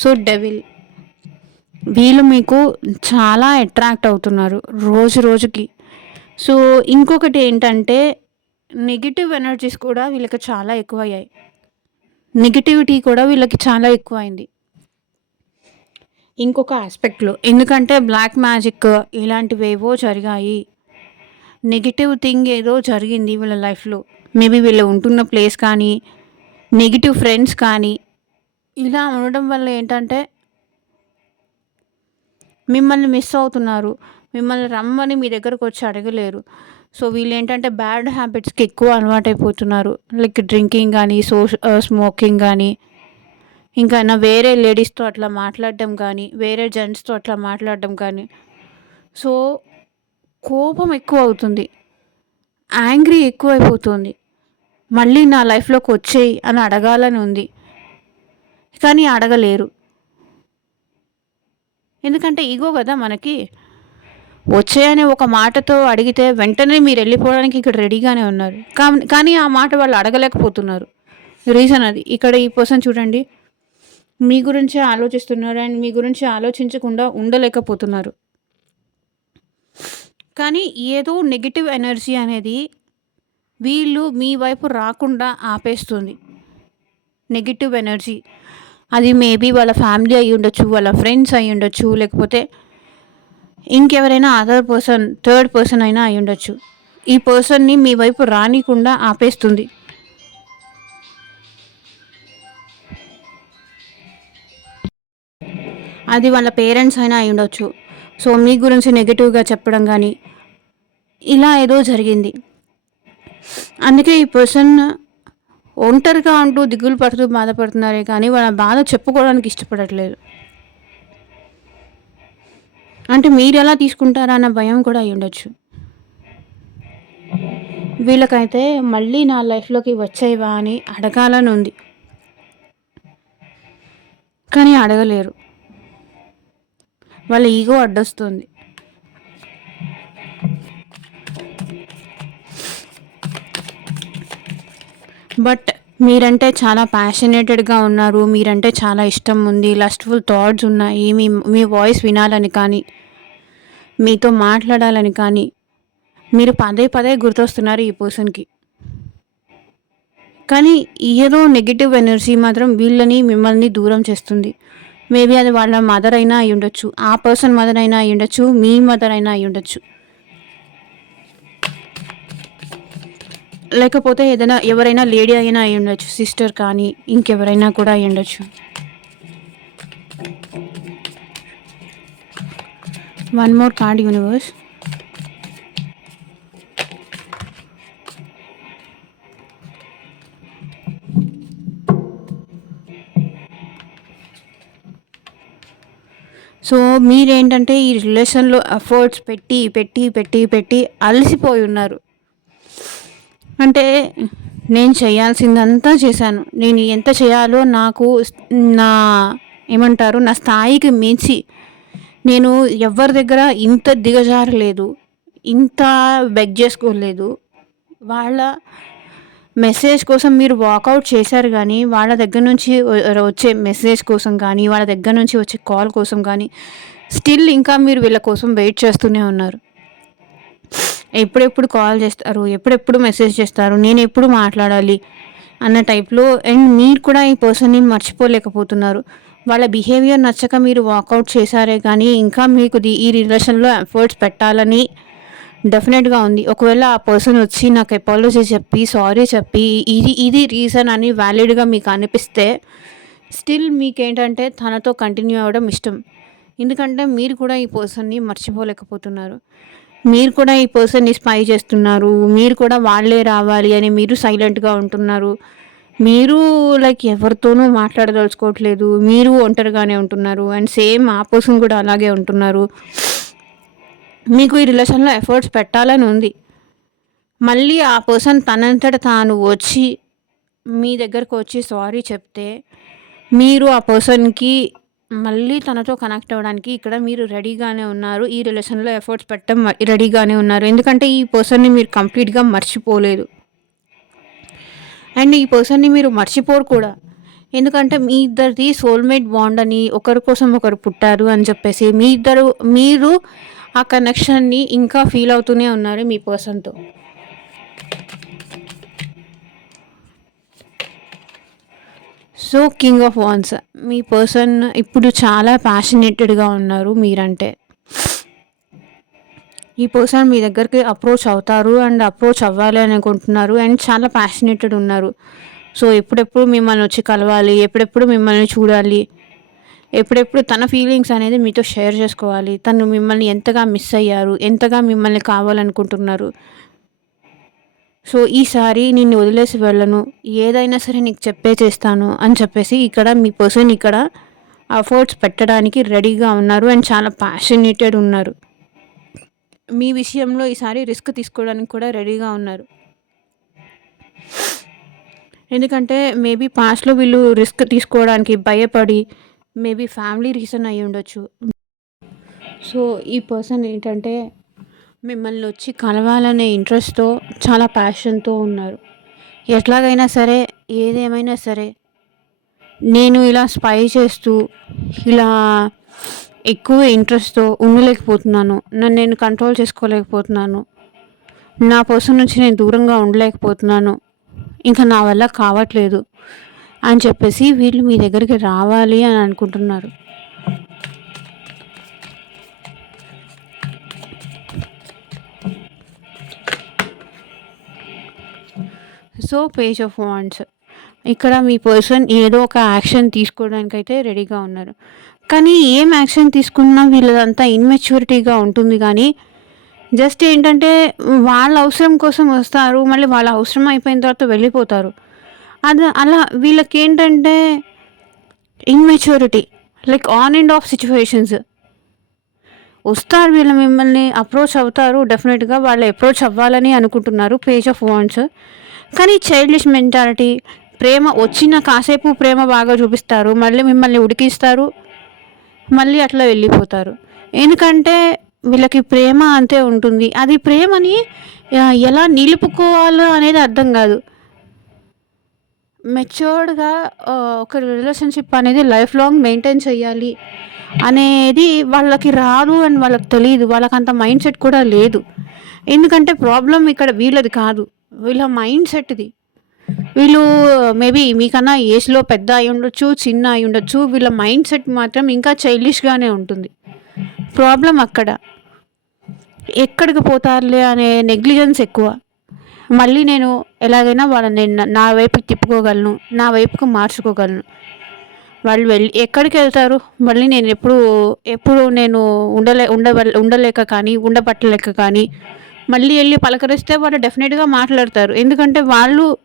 So devil, వీళ్ళు మీకు చాలా అట్రాక్ట్ అవుతున్నారు రోజు రోజుకి. సో ఇంకొకటి ఏంటంటే నెగిటివ్ ఎనర్జీస్ కూడా వీళ్ళకి చాలా ఎక్కువయ్యాయి. నెగిటివిటీ కూడా వీళ్ళకి చాలా ఎక్కువైంది ఇంకొక ఆస్పెక్ట్లో. ఎందుకంటే బ్లాక్ మ్యాజిక్ ఇలాంటివేవో జరిగాయి, నెగిటివ్ థింగ్ ఏదో జరిగింది వీళ్ళ లైఫ్లో. మేబీ వీళ్ళు ఉంటున్న ప్లేస్ కానీ, నెగిటివ్ ఫ్రెండ్స్ కానీ, ఇలా ఉండడం వల్ల ఏంటంటే మిమ్మల్ని మిస్ అవుతున్నారు. మిమ్మల్ని రమ్మని మీ దగ్గరకు వచ్చి అడగలేరు. సో వీళ్ళేంటంటే బ్యాడ్ హ్యాబిట్స్‌కి ఎక్కువ అలవాటైపోతున్నారు. లైక్ డ్రింకింగ్ గానీ, స్మోకింగ్ గానీ, ఇంకా వేరే లేడీస్‌తో అట్లా మాట్లాడడం గానీ, వేరే జెంట్స్‌తో అట్లా మాట్లాడడం గానీ. సో, కోపం ఎక్కువవుతుంది. యాంగ్రీ ఎక్కువైపోతుంది. మళ్ళీ నా లైఫ్‌లోకొచ్చేయి అని అడగాలని ఉంది. కానీ అడగలేరు. ఎందుకంటే ఇగో గదా మనకి. వచ్చేయనే ఒక మాటతో అడిగితే వెంటనే మీరెళ్ళిపోవడానికి ఇక్కడ రెడీగానే ఉన్నారు. కానీ ఆ మాట వాళ్ళు అడగలేకపోతున్నారు. రీజన్ అది. ఇక్కడ ఈ పర్సన్ చూడండి, మీ గురించే ఆలోచిస్తున్నారు అండ్ మీ గురించి ఆలోచించకుండా ఉండలేకపోతున్నారు. కానీ ఏదో నెగెటివ్ ఎనర్జీ అనేది వీళ్ళు మీ వైపు రాకుండా ఆపేస్తుంది. Negative energy. అది మేబీ వాళ్ళ ఫ్యామిలీ అయ్యుండొచ్చు, వాళ్ళ ఫ్రెండ్స్ అయ్యుండొచ్చు, లేకపోతే ఇంకెవరైనా అదర్ పర్సన్, థర్డ్ పర్సన్ అయినా అయ్యుండొచ్చు. ఈ పర్సన్‌ని మీ వైపు రానీకుండా ఆపేస్తుంది. అది వాళ్ళ పేరెంట్స్ అయినా అయ్యుండొచ్చు. సో మీ గురించి నెగెటివ్‌గా చెప్పడం గానీ, ఇలా ఏదో జరిగింది. అందుకే ఈ పర్సన్ ఒంటరిగా ఉంటూ దిగులు పడుతూ బాధపడుతున్నారే కానీ వాళ్ళ బాధ చెప్పుకోవడానికి ఇష్టపడట్లేదు. అంటే మీరెలా తీసుకుంటారా అన్న భయం కూడా అయ్యుండొచ్చు. వీళ్ళకైతే మళ్ళీ నా లైఫ్‌లోకి వచ్చేవా అని అడగాలని ఉంది. కానీ అడగలేరు. వాళ్ళ ఈగో అడ్డొస్తుంది. బట్ మీరంటే చాలా ప్యాషనేటెడ్‌గా ఉన్నారు. మీరంటే చాలా ఇష్టం ఉంది. లస్ట్‌ఫుల్ థాట్స్ ఉన్నాయి. మీ మీ వాయిస్ వినాలని కానీ, మీతో మాట్లాడాలని కానీ, మీరు పదే పదే గుర్తొస్తున్నారు ఈ పర్సన్‌కి. కానీ ఏదో నెగెటివ్ ఎనర్జీ మాత్రం వీళ్ళని, మిమ్మల్ని దూరం చేస్తుంది. మేబీ అది వాళ్ళ మదర్ అయినా అయ్యుండొచ్చు. ఆ పర్సన్ మదర్ అయినా అయ్యుండొచ్చు. మీ మదర్ అయినా అయ్యుండొచ్చు. లేకపోతే ఏదైనా ఎవరైనా లేడీ అయినా అయ్యుండొచ్చు. సిస్టర్ కానీ, ఇంకెవరైనా కూడా అయ్యుండొచ్చు. One more card universe. So మీరేంటంటే ఈ రిలేషన్‌లో ఎఫర్ట్స్ పెట్టి, పెట్టి, పెట్టి, పెట్టి అలసిపోయి ఉన్నారు. అంటే నేను చేయాల్సిందంతా చేశాను. నేను ఎంత చేయాలో నాకు నా ఏమంటారు, నా స్థాయికి మించి నేను ఎవ్వరి దగ్గర ఇంత దిగజారలేదు. ఇంత బెగ్ చేసుకోలేదు. వాళ్ళ మెసేజ్ కోసం మీరు వాకౌట్ చేశారు గానీ, వాళ్ళ దగ్గర నుంచి వచ్చే మెసేజ్ కోసం కానీ, వాళ్ళ దగ్గర నుంచి వచ్చే కాల్ కోసం కానీ, స్టిల్ ఇంకా మీరు వీళ్ళ కోసం వెయిట్ చేస్తూనే ఉన్నారు. ఎప్పుడెప్పుడు కాల్ చేస్తారు, ఎప్పుడెప్పుడు మెసేజ్ చేస్తారు, నేను ఎప్పుడు మాట్లాడాలి అన్న టైప్‌లో. అండ్ మీరు కూడా ఈ పర్సన్‌ని మర్చిపోలేకపోతున్నారు. వాళ్ళ బిహేవియర్ నచ్చక మీరు వాకౌట్ చేశారే కానీ, ఇంకా మీకు ఈ రిలేషన్‌లో ఎఫర్ట్స్ పెట్టాలని డెఫినెట్‌గా ఉంది. ఒకవేళ ఆ పర్సన్ వచ్చి నాకు అపాలజీ చెప్పి, సారీ చెప్పి, ఇది రీజన్ అని వ్యాలిడ్‌గా మీకు అనిపిస్తే, స్టిల్ మీకేంటంటే తనతో కంటిన్యూ అవ్వడం ఇష్టం. ఎందుకంటే మీరు కూడా ఈ పర్సన్‌ని మర్చిపోలేకపోతున్నారు. మీరు కూడా ఈ పర్సన్‌ని స్పై చేస్తున్నారు. మీరు కూడా వాళ్ళే రావాలి అని మీరు సైలెంట్‌గా ఉంటున్నారు. మీరు లైక్ ఎవరితోనూ మాట్లాడదలుచుకోవట్లేదు. మీరు ఒంటరిగానే ఉంటున్నారు. అండ్ సేమ్ ఆ పర్సన్ కూడా అలాగే ఉంటున్నారు. మీకు ఈ రిలేషన్‌లో ఎఫర్ట్స్ పెట్టాలని ఉంది. మళ్ళీ ఆ పర్సన్ తనంతట తాను వచ్చి మీ దగ్గరకు వచ్చి సారీ చెప్తే, మీరు ఆ పర్సన్‌కి మళ్ళీ తనతో కనెక్ట్ అవ్వడానికి ఇక్కడ మీరు రెడీగానే ఉన్నారు. ఈ రిలేషన్‌లో ఎఫర్ట్స్ పెట్టడం రెడీగానే ఉన్నారు. ఎందుకంటే ఈ పర్సన్‌ని మీరు కంప్లీట్‌గా మర్చిపోలేదు. అండ్ ఈ పర్సన్‌ని మీరు మర్చిపోరు కూడా. ఎందుకంటే మీ ఇద్దరిది సోల్‌మేట్ బాండ్ అని, ఒకరి కోసం ఒకరు పుట్టారు అని చెప్పేసి మీరు ఆ కనెక్షన్‌ని ఇంకా ఫీల్ అవుతూనే ఉన్నారు మీ పర్సన్‌తో. సో కింగ్ ఆఫ్ వాండ్స్, మీ పర్సన్ ఇప్పుడు చాలా ప్యాషనేటెడ్‌గా ఉన్నారు మీరంటే. ఈ పర్సన్ మీ దగ్గరికి అప్రోచ్ అవుతారు అండ్ అప్రోచ్ అవ్వాలి అని అనుకుంటున్నారు అండ్ చాలా ప్యాషనేటెడ్ ఉన్నారు. సో ఎప్పుడెప్పుడు మిమ్మల్ని వచ్చి కలవాలి, ఎప్పుడెప్పుడు మిమ్మల్ని చూడాలి, ఎప్పుడెప్పుడు తన ఫీలింగ్స్ అనేది మీతో షేర్ చేసుకోవాలి. తను మిమ్మల్ని ఎంతగా మిస్ అయ్యారు, ఎంతగా మిమ్మల్ని కావాలనుకుంటున్నారు. సో ఈసారి నిన్ను వదిలేసి వెళ్ళను, ఏదైనా సరే నీకు చెప్పే చేస్తాను అని చెప్పేసి ఇక్కడ మీ పర్సన్ ఇక్కడ ఎఫర్ట్స్ పెట్టడానికి రెడీగా ఉన్నారు అండ్ చాలా ప్యాషనేటెడ్ ఉన్నారు. మీ విషయంలో ఈసారి రిస్క్ తీసుకోవడానికి కూడా రెడీగా ఉన్నారు. ఎందుకంటే మేబీ పాస్ట్‌లో వీళ్ళు రిస్క్ తీసుకోవడానికి భయపడి మేబీ ఫ్యామిలీ రీజన్ అయ్యి ఉండొచ్చు. సో ఈ పర్సన్ ఏంటంటే మిమ్మల్ని వచ్చి కలవాలనే ఇంట్రెస్ట్‌తో చాలా ప్యాషన్‌తో ఉన్నారు. ఎట్లాగైనా సరే, ఏదేమైనా సరే నేను ఇలా స్పై చేస్తూ ఇలా ఎక్కువ ఇంట్రెస్ట్‌తో ఉండలేకపోతున్నాను. నన్ను నేను కంట్రోల్ చేసుకోలేకపోతున్నాను. నా పర్సన్ నుంచి నేను దూరంగా ఉండలేకపోతున్నాను. ఇంకా నా వల్ల కావట్లేదు అని చెప్పేసి వీళ్ళు మీ దగ్గరికి రావాలి అని అనుకుంటున్నారు. సో పేజ్ ఆఫ్ వాండ్స్ ఇక్కడ మీ పర్సన్ ఏదో ఒక యాక్షన్ తీసుకోవడానికైతే రెడీగా ఉన్నారు. కానీ ఏం యాక్షన్ తీసుకున్నా వీళ్ళదంతా ఇన్‌మెచ్యూరిటీగా ఉంటుంది కానీ జస్ట్ ఏంటంటే వాళ్ళ అవసరం కోసం వస్తారు. మళ్ళీ వాళ్ళ అవసరం అయిపోయిన తర్వాత వెళ్ళిపోతారు. అలా వీళ్ళకేంటంటే immaturity like on and off situations. వస్తారు వీళ్ళు మిమ్మల్ని అప్రోచ్ అవుతారు. డెఫినెట్‌గా వాళ్ళు అప్రోచ్ అవ్వాలని అనుకుంటున్నారు. Page of wands. కానీ చైల్డిష్ మెంటాలిటీ. ప్రేమ వచ్చిన కాసేపు ప్రేమ బాగా చూపిస్తారు. మళ్ళీ మిమ్మల్ని ఉడికిస్తారు. మళ్ళీ అట్లా వెళ్ళిపోతారు. ఎందుకంటే వీళ్ళకి ప్రేమ అంతే ఉంటుంది. అది ప్రేమని ఎలా నిలుపుకోవాలో అనేది అర్థం కాదు. మెచ్యూర్డ్‌గా ఒక రిలేషన్‌షిప్ అనేది లైఫ్ లాంగ్ మెయింటైన్ చేయాలి అనేది వాళ్ళకి రాదు అండ్ వాళ్ళకి తెలీదు. వాళ్ళకంత మైండ్ సెట్ కూడా లేదు. ఎందుకంటే ప్రాబ్లమ్ ఇక్కడ వీళ్ళది కాదు. వీళ్ళ మైండ్ సెట్‌ది. వీళ్ళు మేబీ మీకన్నా ఏజ్‌లో పెద్ద అయ్యుండొచ్చు, చిన్న అయ్యుండొచ్చు. వీళ్ళ మైండ్ సెట్ మాత్రం ఇంకా చైల్డిష్‌గానే ఉంటుంది. ప్రాబ్లమ్ అక్కడ. ఎక్కడికి పోతారులే అనే నెగ్లిజెన్స్ ఎక్కువ. మళ్ళీ నేను ఎలాగైనా వాళ్ళని నా వైపుకి తిప్పుకోగలను. నా వైపుకు మార్చుకోగలను. వాళ్ళు ఎక్కడికి వెళ్తారు? మళ్ళీ నేను ఎప్పుడు నేను ఉండలేక కానీ, ఉండబట్టలేక కానీ మళ్ళీ వెళ్ళి పలకరిస్తే వాళ్ళు డెఫినెట్‌గా మాట్లాడతారు. ఎందుకంటే వాళ్ళు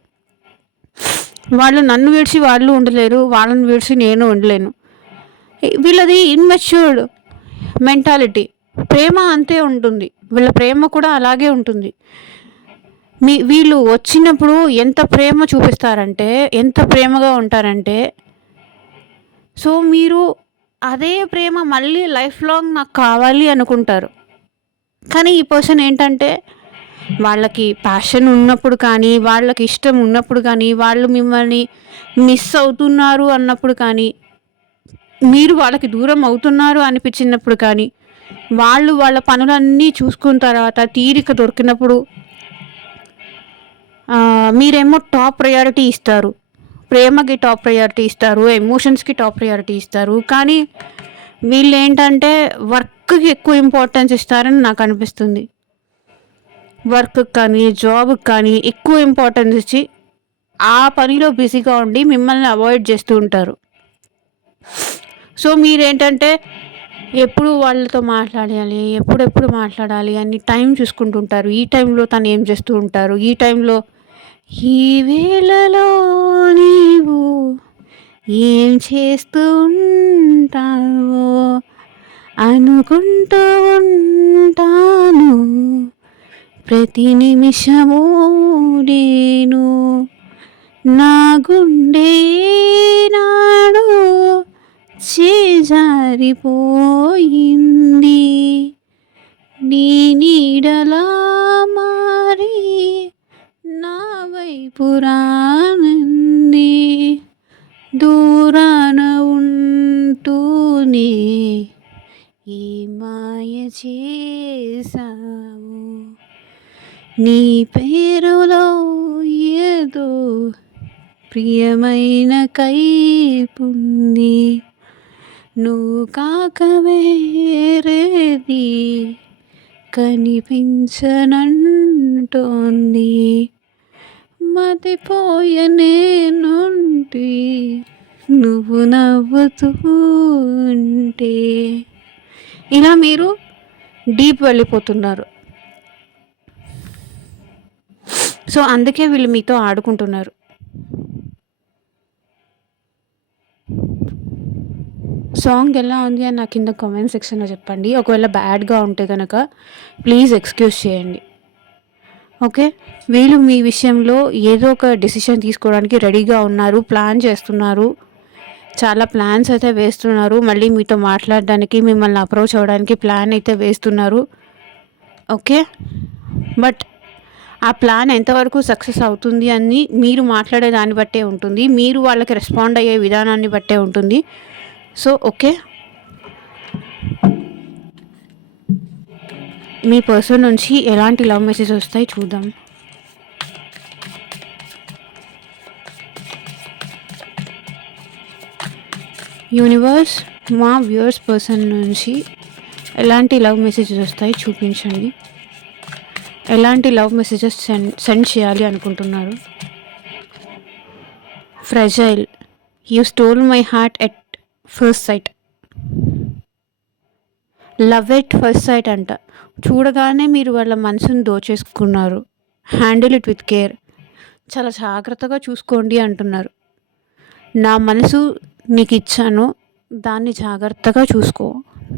నన్ను విడిచి వాళ్ళు ఉండలేరు. వాళ్ళని విడిచి నేను ఉండలేను. వీళ్ళది ఇమ్మెచ్యూర్డ్ మెంటాలిటీ. ప్రేమ అంతే ఉంటుంది. వీళ్ళ ప్రేమ కూడా అలాగే ఉంటుంది. వీళ్ళు వచ్చినప్పుడు ఎంత ప్రేమ చూపిస్తారంటే, ఎంత ప్రేమగా ఉంటారంటే, సో మీరు అదే ప్రేమ మళ్ళీ లైఫ్ లాంగ్ నాకు కావాలి అనుకుంటారు. కానీ ఈ పర్సన్ ఏంటంటే వాళ్ళకి ప్యాషన్ ఉన్నప్పుడు కానీ, వాళ్ళకి ఇష్టం ఉన్నప్పుడు కానీ, వాళ్ళు మిమ్మల్ని మిస్ అవుతున్నారు అన్నప్పుడు కానీ, మీరు వాళ్ళకి దూరం అవుతున్నారు అనిపించినప్పుడు కానీ, వాళ్ళ పనులన్నీ చూసుకున్న తర్వాత తీరిక దొరికినప్పుడు మీరేమో టాప్ ప్రయారిటీ ఇస్తారు. ప్రేమకి టాప్ ప్రయారిటీ ఇస్తారు. ఎమోషన్స్‌కి టాప్ ప్రయారిటీ ఇస్తారు. కానీ వీళ్ళేంటంటే వర్క్‌కి ఎక్కువ ఇంపార్టెన్స్ ఇస్తారని నాకు అనిపిస్తుంది. వర్క్‌కి కానీ, జాబ్‌కి కానీ ఎక్కువ ఇంపార్టెన్స్ ఇచ్చి ఆ పనిలో బిజీగా ఉండి మిమ్మల్ని అవాయిడ్ చేస్తూ ఉంటారు. సో మీరేంటంటే ఎప్పుడు వాళ్ళతో మాట్లాడాలి, ఎప్పుడెప్పుడు మాట్లాడాలి అని టైం చూసుకుంటుంటారు. ఈ టైంలో తను ఏం చేస్తూ ఉంటారు, ఈ టైంలో ఈ వేళలో నీవు ఏం చేస్తూ ఉంటావో అనుకుంటూ ఉంటాను ప్రతి నిమిషము నేను. నా గుండె నాడు చేజారిపోయింది నీ నీడలా మారి నా వైపు రానంది. దూరాన ఉంటూనే ఈ మాయ చేసావు. నీ పేరులో ఏదో ప్రియమైన కైపుంది. నువ్వు కాక వేరేది కనిపించనంటోంది. మతిపోయనేనుంటి నువ్వు నవ్వుతూ ఉంటే. ఇలా మీరు డీప్ వెళ్ళిపోతున్నారు. సో, అందుకే వీళ్ళు మీతో ఆడుకుంటున్నారు. సాంగ్ ఎలా ఉంది అని నాకు కింద కామెంట్ సెక్షన్‌లో చెప్పండి. ఒకవేళ బ్యాడ్‌గా ఉంటే గనక ప్లీజ్ ఎక్స్‌క్యూజ్ చేయండి. ఓకే. వీళ్ళు మీ విషయంలో ఏదో ఒక డెసిషన్ తీసుకోవడానికి రెడీగా ఉన్నారు. ప్లాన్ చేస్తున్నారు. చాలా ప్లాన్స్ అయితే వేస్తున్నారు. మళ్ళీ మీతో మాట్లాడడానికి, మిమ్మల్ని అప్రోచ్ అవ్వడానికి ప్లాన్ అయితే వేస్తున్నారు. ఓకే. బట్ ఆ ప్లాన్ ఎంతవరకు సక్సెస్ అవుతుంది అని మీరు మాట్లాడే దాన్ని బట్టే ఉంటుంది. మీరు వాళ్ళకి రెస్పాండ్ అయ్యే విధానాన్ని బట్టే ఉంటుంది. So, okay. మీ పర్సన్ నుంచి ఎలాంటి లవ్ మెసేజెస్ వస్తాయి చూద్దాం. యూనివర్స్, మా వ్యూవర్స్ పర్సన్ నుంచి ఎలాంటి లవ్ మెసేజెస్ వస్తాయి చూపించండి. ఎలాంటి లవ్ మెసేజెస్ సెండ్ చేయాలి అనుకుంటున్నారు? Fragile, you stole my heart at first sight. Love at first sight అంట. చూడగానే మీరు వాళ్ళ మనసుని దోచేసుకున్నారు. Handle it with care. చాలా జాగ్రత్తగా చూసుకోండి అంటున్నారు. నా మనసు నీకు ఇచ్చాను, దాన్ని జాగ్రత్తగా చూసుకో,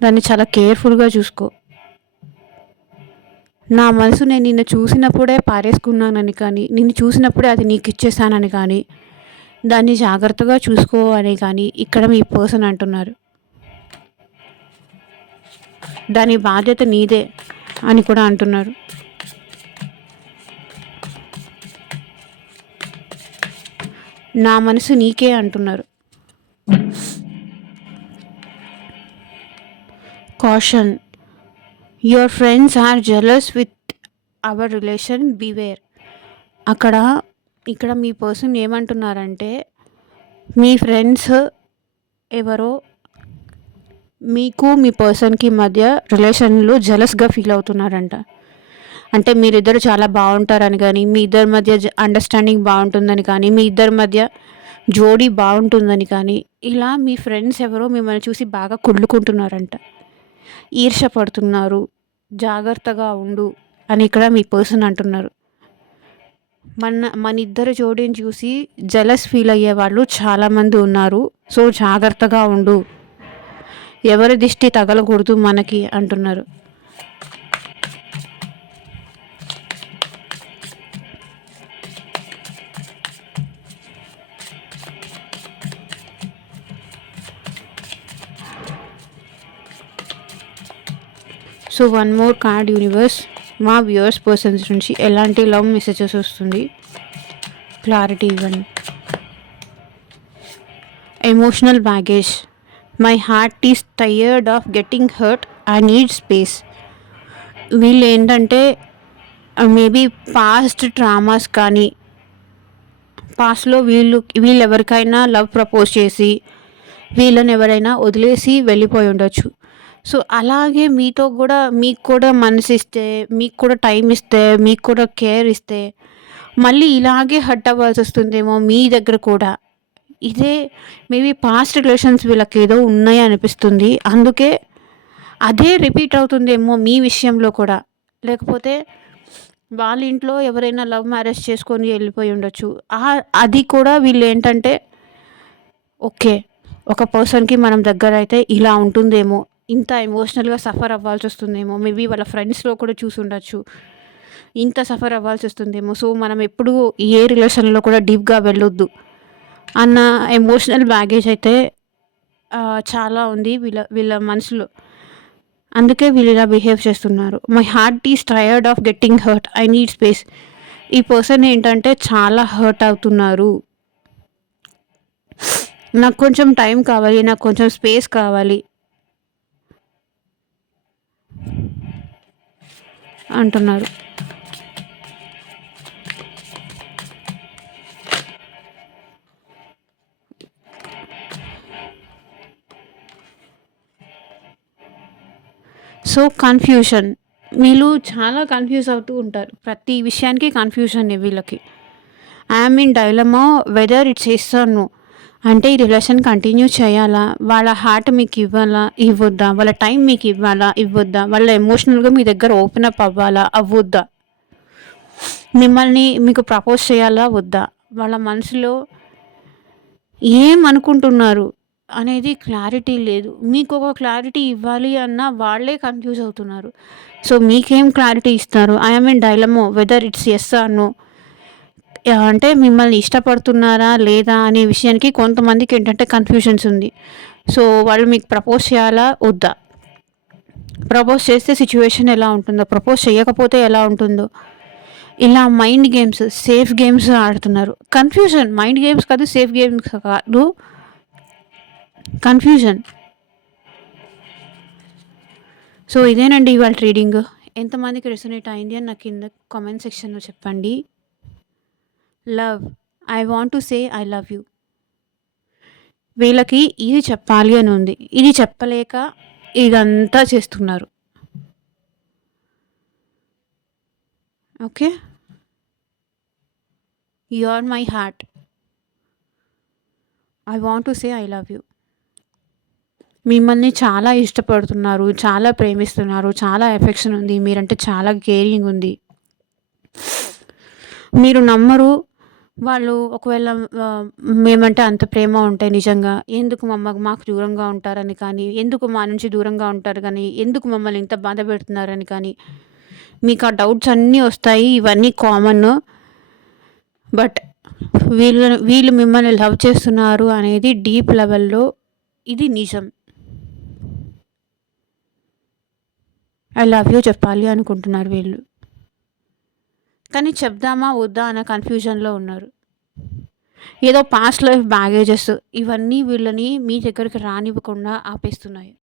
దాన్ని చాలా కేర్ఫుల్గా చూసుకో. నా మనసు నేను నిన్ను చూసినప్పుడే పారేసుకున్నానని కానీ, నిన్ను చూసినప్పుడే అది నీకు ఇచ్చేసానని కానీ, దాన్ని జాగ్రత్తగా చూసుకో అని కానీ ఇక్కడ మీ పర్సన్ అంటున్నారు. దాని బాధ్యత నీదే అని కూడా అంటున్నారు. నా మనసు నీకే అంటున్నారు. Caution, your friends are jealous with our relation, beware. ఇక్కడ మీ పర్సన్ ఏమంటున్నారంటే, మీ ఫ్రెండ్స్ ఎవరో మీకు మీ పర్సన్కి మధ్య రిలేషన్లో జెలస్గా ఫీల్ అవుతున్నారంట. అంటే మీరిద్దరు చాలా బాగుంటారని కానీ, మీ ఇద్దరి మధ్య అండర్స్టాండింగ్ బాగుంటుందని కానీ, మీ ఇద్దరి మధ్య జోడీ బాగుంటుందని కానీ, ఇలా మీ ఫ్రెండ్స్ ఎవరో మిమ్మల్ని చూసి బాగా కుళ్ళుకుంటున్నారంట. ఈర్ష్య పడుతున్నారు. జాగ్రత్తగా ఉండు అని ఇక్కడ మీ పర్సన్ అంటున్నారు. మన ఇద్దరు జోడీని చూసి జెలస్ ఫీల్ అయ్యే వాళ్ళు చాలామంది ఉన్నారు. సో జాగ్రత్తగా ఉండు, ఎవరి దిష్టి తగలకూడదు మనకి అంటున్నారు. So one more card universe, మా వ్యూవర్స్ పర్సన్స్ నుంచి ఎలాంటి లవ్ మెసేజెస్ వస్తుంది క్లారిటీ ఇవ్వండి. Emotional baggage, my heart is tired of getting hurt, I need space. వీళ్ళు ఏంటంటే మేబీ పాస్ట్ ట్రామాస్ కానీ, పాస్ట్లో వీళ్ళు ఎవరికైనా లవ్ ప్రపోజ్ చేసి వీళ్ళని ఎవరైనా వదిలేసి వెళ్ళిపోయి ఉండొచ్చు. సో అలాగే మీకు కూడా మనసు ఇస్తే, మీకు కూడా టైం ఇస్తే, మీకు కూడా కేర్ ఇస్తే మళ్ళీ ఇలాగే హర్ట్ అవ్వాల్సి వస్తుందేమో మీ దగ్గర కూడా. ఇదే మేబీ పాస్ట్ రిలేషన్స్ వీళ్ళకి ఏదో ఉన్నాయి అనిపిస్తుంది. అందుకే అదే రిపీట్ అవుతుందేమో మీ విషయంలో కూడా. లేకపోతే వాళ్ళ ఇంట్లో ఎవరైనా లవ్ మ్యారేజ్ చేసుకొని వెళ్ళిపోయి ఉండొచ్చు. అది కూడా వీళ్ళు ఏంటంటే, ఓకే, ఒక పర్సన్కి మనం దగ్గర అయితే ఇలా ఉంటుందేమో, ఇంత ఎమోషనల్గా సఫర్ అవ్వాల్సి వస్తుందేమో, మేబీ వాళ్ళ ఫ్రెండ్స్లో కూడా చూసి ఉండొచ్చు, ఇంత సఫర్ అవ్వాల్సి వస్తుందేమో, సో మనం ఎప్పుడూ ఏ రిలేషన్లో కూడా డీప్గా వెళ్ళొద్దు అన్న ఎమోషనల్ బ్యాగేజ్ అయితే చాలా ఉంది వీళ్ళ మనసులో. అందుకే వీళ్ళు ఇలా బిహేవ్ చేస్తున్నారు. My heart is tired of getting hurt, I need space. ఈ పర్సన్ ఏంటంటే చాలా హర్ట్ అవుతున్నారు. నాకు కొంచెం టైం కావాలి, నాకు కొంచెం స్పేస్ కావాలి అంటున్నారు. సో కన్ఫ్యూషన్, వీళ్ళు చాలా కన్ఫ్యూజ్ అవుతూ ఉంటారు. ప్రతి విషయానికి కన్ఫ్యూజన్ వీళ్ళకి. I'm in dilemma whether it's yes or no. అంటే ఈ రిలేషన్ కంటిన్యూ చేయాలా, వాళ్ళ హార్ట్ మీకు ఇవ్వాలా ఇవ్వొద్దా, వాళ్ళ టైం మీకు ఇవ్వాలా ఇవ్వొద్దా, వాళ్ళ ఎమోషనల్గా మీ దగ్గర ఓపెన్ అప్ అవ్వాలా అవ్వొద్దా. మిమ్మల్ని మీకు ప్రపోజ్ చేయాలా వద్దా? వాళ్ళ మనసులో ఏమనుకుంటున్నారు అనేది క్లారిటీ లేదు. మీకొక క్లారిటీ ఇవ్వాలి అన్నా వాళ్ళే కన్‌ఫ్యూజ్ అవుతున్నారు. సో, మీకేం క్లారిటీ ఇస్తారు? I am in dilemma whether it's yes or no. అంటే మిమ్మల్ని ఇష్టపడుతున్నారా? లేదా? అనే విషయానికి కొంతమందికేంటంటే కన్‌ఫ్యూజన్స్ ఉంది. సో, వాళ్ళు మీకు ప్రపోజ్ చేయాలా? వద్దా? ప్రపోజ్ చేస్తే సిట్యుయేషన్ ఎలా ఉంటుందో, ప్రపోజ్ చేయకపోతే ఎలా ఉంటుందో, ఇలా మైండ్ గేమ్స్, సేఫ్ గేమ్స్ ఆడుతున్నారు. కన్‌ఫ్యూజన్ మైండ్ గేమ్స్ కాదు, సేఫ్ గేమ్స్ కాదు. కన్‌ఫ్యూజన్. సో, ఇదేనండి ఇవాల్టి రీడింగ్. ఎంతమందికి రెసొనేట్ అయింది అని నాకు కింద కామెంట్ సెక్షన్‌లో చెప్పండి. Love. I want to say I love you. వీళ్ళకి ఇది చెప్పాలి అని ఉంది. ఇది చెప్పలేక ఇదంతా చేస్తున్నారు. Okay. You are my heart. I want to say I love you. మిమ్మల్ని చాలా ఇష్టపడుతున్నారు, చాలా ప్రేమిస్తున్నారు, చాలా ఎఫెక్షన్ ఉంది, మీరంటే చాలా కేరింగ్ ఉంది. మీరు నమ్మరు. వాళ్ళు ఒకవేళ మేమంటే అంత ప్రేమ ఉంటే నిజంగా ఎందుకు మాకు దూరంగా ఉంటారని కానీ, ఎందుకు మా నుంచి దూరంగా ఉంటారు కానీ, ఎందుకు మమ్మల్ని ఇంత బాధ పెడుతున్నారని కానీ, మీకు ఆ డౌట్స్ అన్నీ వస్తాయి. ఇవన్నీ కామన్. బట్ వీళ్ళు మిమ్మల్ని లవ్ చేస్తున్నారు అనేది డీప్ లెవెల్‌లో ఇది నిజం. ఐ లవ్ యూ చెప్పాలి అనుకుంటున్నారు వీళ్ళు. కానీ చెప్దామా వద్దా అన్న కన్‌ఫ్యూజన్‌లో ఉన్నారు. ఏదో పాస్ట్ లైఫ్ బ్యాగేజెస్ ఇవన్నీ వీళ్ళని మీ దగ్గరికి రానివ్వకుండా ఆపేస్తున్నాయి.